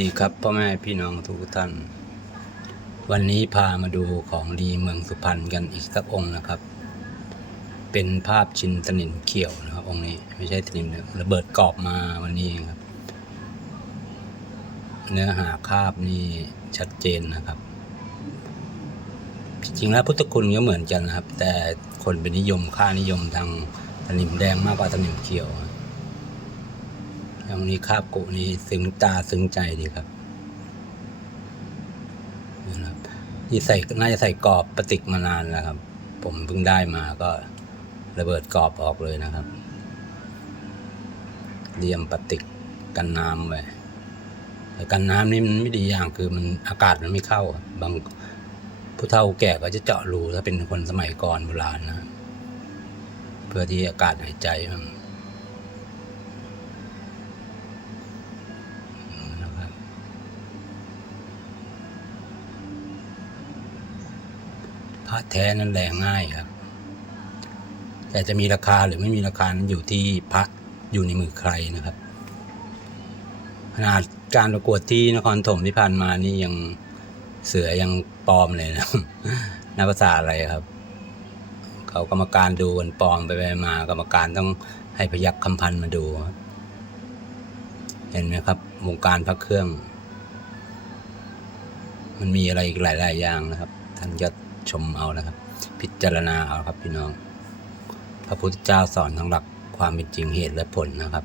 ดีครับพ่อแม่พี่น้องทุกท่าน วันนี้พามาดูของดีเมืองสุพรรณกันอีกสักองค์นะครับ เป็นภาพชินสนิมเขียวนะครับ องค์นี้ไม่ใช่สนิมระเบิดกรอบมาวันนี้ครับ เนื้อหาคาบนี่ชัดเจนนะครับ จริงๆแล้วพุทธคุณก็เหมือนกันนะครับ แต่คนเป็นนิยมค่านิยมทางสนิมแดงมากกว่าสนิมเขียวครั บอย่างนี้คาบกุนี่ซึ้งตาซึ้งใจดีครับนี่นะครับที่ใส่น่าจะใส่กรอบปฏิกมานานแล้วครับ ผมเพิ่งได้มาก็ระเบิดกรอบออกเลยนะครับเรียมปฏิกกันน้ำไว้แต่กันน้ำนี่มันไม่ดีอย่างคือมันอากาศมันไม่เข้าบบางผู้เฒ่าแก่ก็จะเจาะรูถ้าเป็นคนสมัยก่อนโบราณนะ เพื่อที่อากาศหายใจมันนะครับ พระแท้นั้นแรงง่ายครับ แต่จะมีราคาหรือไม่มีราคานั้นอยู่ที่พระอยู่ในมือใครนะครับ ขนาดการประกวดที่นครถมที่ผ่านมานี่ยังเสือยังปลอมเลยนะนับภาษาอะไรครับ เขากรรมการดูกันปลอมไปไปมากรรมการต้องให้พยักคำพันมาดู เห็นไหมครับ วงการพระเครื่อง มันมีอะไรอีกหลาย ๆ อย่างนะครับ ท่านก็ ชมเอานะครับ พิจารณาเอาครับพี่น้อง พระพุทธเจ้าสอนทั้งหลักความเป็นจริงเหตุและผลนะครับ